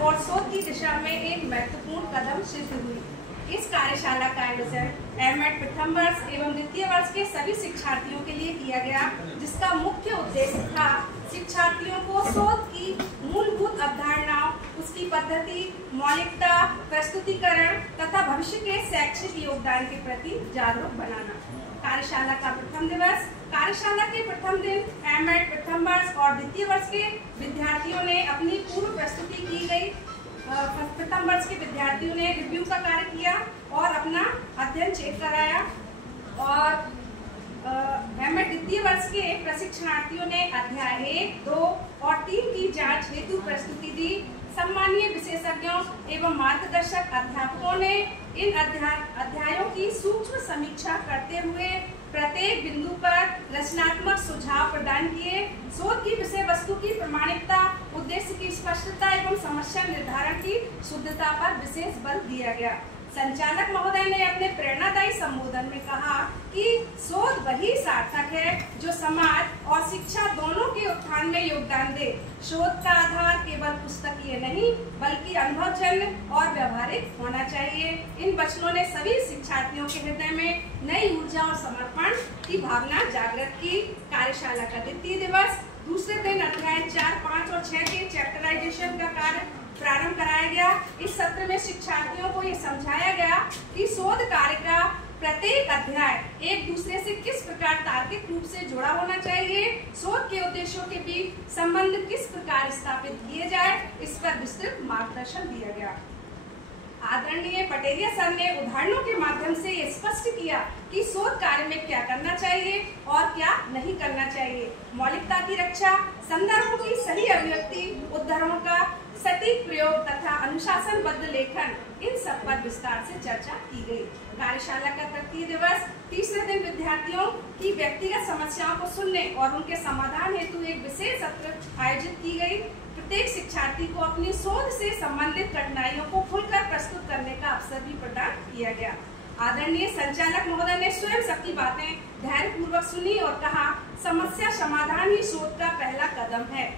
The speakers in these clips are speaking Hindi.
और शोध की दिशा में एक महत्वपूर्ण कदम सिद्ध हुई। इस कार्यशाला का आयोजन एमएड प्रथम वर्ष एवं द्वितीय वर्ष के सभी शिक्षार्थियों के लिए किया गया, जिसका मुख्य उद्देश्य था शिक्षार्थियों को शोध की मूलभूत अवधारणाओं, उसकी पद्धति, मौलिकता, प्रस्तुतिकरण तथा भविष्य के शैक्षिक योगदान के प्रति जागरूक बनाना। कार्यशाला का प्रथम दिवस। कार्यशाला के प्रथम दिन एमएड प्रथम वर्ष और द्वितीय वर्ष के विद्यार्थियों ने अपनी पूर्व प्रस्तुति की गई। प्रथम वर्ष के विद्यार्थियों ने रिव्यू का कार्य किया और अपना अध्ययन चेक कराया, और एमएड द्वितीय वर्ष के प्रशिक्षणार्थियों ने अध्याय 1, 2 और 3 की जांच हेतु प्रस्तुति दी। सम्मानीय विशेषज्ञों एवं मार्गदर्शक अध्यापकों ने इन अध्यायों की सूक्ष्म समीक्षा करते हुए प्रत्येक बिंदु पर रचनात्मक सुझाव प्रदान किए। शोध की विषय वस्तु की प्रामाणिकता, उद्देश्य की स्पष्टता एवं समस्या निर्धारण की शुद्धता पर विशेष बल दिया गया। संचालक महोदय ने अपने प्रेरणादायी संबोधन में कहा कि शोध वही सार्थक है जो समाज और शिक्षा दोनों के उत्थान में योगदान दे। शोध का आधार केवल पुस्तकीय नहीं बल्कि अनुभवजन्य और व्यवहारिक होना चाहिए। इन वचनों ने सभी शिक्षार्थियों के हृदय में नई ऊर्जा और समर्पण की भावना जागृत की। कार्यशाला का द्वितीय दिवस। दूसरे दिन अध्याय 4, 5 और 6 के चैप्टराइजेशन का कार्य प्रारंभ कराया गया। इस सत्र में शिक्षार्थियों को ये समझाया गया कि शोध कार्य का प्रत्येक अध्याय एक दूसरे से किस प्रकार तार्किक रूप से जुड़ा होना चाहिए, शोध के उद्देश्यों के बीच संबंध किस प्रकार स्थापित किए जाए, इस पर विस्तृत मार्गदर्शन दिया गया। आदरणीय पटेरिया सर ने उदाहरणों के माध्यम से ये स्पष्ट किया कि शोध कार्य में क्या करना चाहिए और क्या नहीं करना चाहिए। मौलिकता की रक्षा, संदर्भों की सही अभिव्यक्ति, उद्धरणों का सटीक प्रयोग तथा अनुशासनबद्ध लेखन, इन सब पर विस्तार से चर्चा की गई। कार्यशाला का तृतीय दिवस। तीसरे दिन विद्यार्थियों की व्यक्तिगत समस्याओं को सुनने और उनके समाधान हेतु एक विशेष सत्र आयोजित की गई। प्रत्येक शिक्षार्थी को अपनी शोध से संबंधित कठिनाइयों को खुलकर प्रस्तुत करने का अवसर भी प्रदान किया गया। आदरणीय संचालक महोदय ने स्वयं सबकी बातें धैर्यपूर्वक सुनी और कहा, समस्या समाधान ही शोध का पहला कदम है।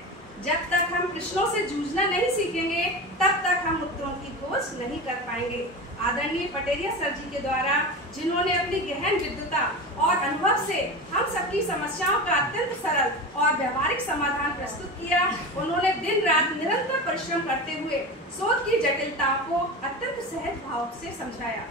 जब तक हम प्रश्नों से जूझना नहीं सीखेंगे तब तक हम उत्तरों की खोज नहीं कर पाएंगे। आदरणीय पटेरिया सर जी के द्वारा, जिन्होंने अपनी गहन विद्वता और अनुभव से हम सबकी समस्याओं का अत्यंत सरल और व्यवहारिक समाधान प्रस्तुत किया, उन्होंने दिन रात निरंतर परिश्रम करते हुए शोध की जटिलताओं को अत्यंत सहज भाव से समझाया।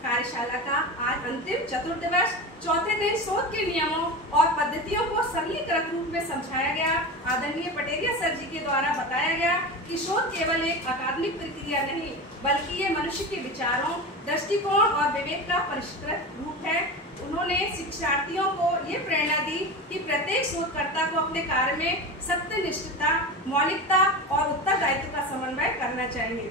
कार्यशाला का आज अंतिम चतुर्थ दिवस। चौथे दिन शोध के नियमों और पद्धतियों को सरलीकृत रूप में समझाया गया। आदरणीय पटेरिया सर जी के द्वारा बताया गया कि शोध केवल एक अकादमिक प्रक्रिया नहीं बल्कि ये मनुष्य के विचारों, दृष्टिकोण और विवेक का परिष्कृत रूप है। उन्होंने शिक्षार्थियों को ये प्रेरणा दी कि प्रत्येक शोधकर्ता को अपने कार्य में सत्यनिष्ठता, मौलिकता और उत्तरदायित्व का समन्वय करना चाहिए।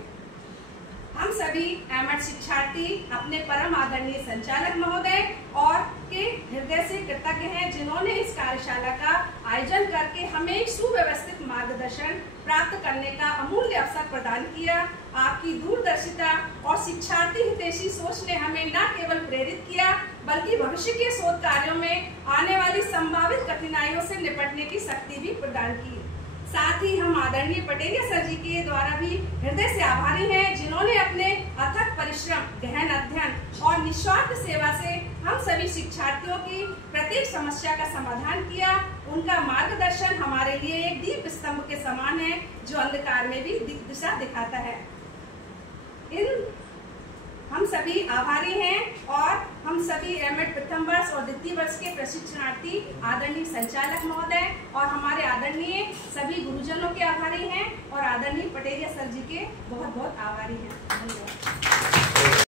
हम सभी एमएड शिक्षार्थी अपने परम आदरणीय संचालक महोदय और के हृदय से कृतज्ञ हैं, जिन्होंने इस कार्यशाला का आयोजन करके हमें एक सुव्यवस्थित मार्गदर्शन प्राप्त करने का अमूल्य अवसर प्रदान किया। आपकी दूरदर्शिता और शिक्षार्थी हितैषी सोच ने हमें न केवल प्रेरित किया बल्कि भविष्य के शोध कार्यों में आने वाली संभावित कठिनाइयों से निपटने की शक्ति भी प्रदान की। साथ ही हम आदरणीय पटेरिया सर जी के द्वारा भी हृदय से आभारी हैं, जिन्होंने अपने अथक परिश्रम, गहन अध्ययन और निस्वार्थ सेवा से हम सभी शिक्षार्थियों की प्रत्येक समस्या का समाधान किया। उनका मार्गदर्शन हमारे लिए एक दीप स्तंभ के समान है जो अंधकार में भी दिशा दिखाता है। हम सभी आभारी हैं और हम सभी एमएड प्रथम वर्ष और द्वितीय वर्ष के प्रशिक्षणार्थी आदरणीय संचालक महोदय और हमारे आदरणीय सभी गुरुजनों के आभारी हैं और आदरणीय पटेरिया सर जी के बहुत बहुत आभारी हैं। धन्यवाद।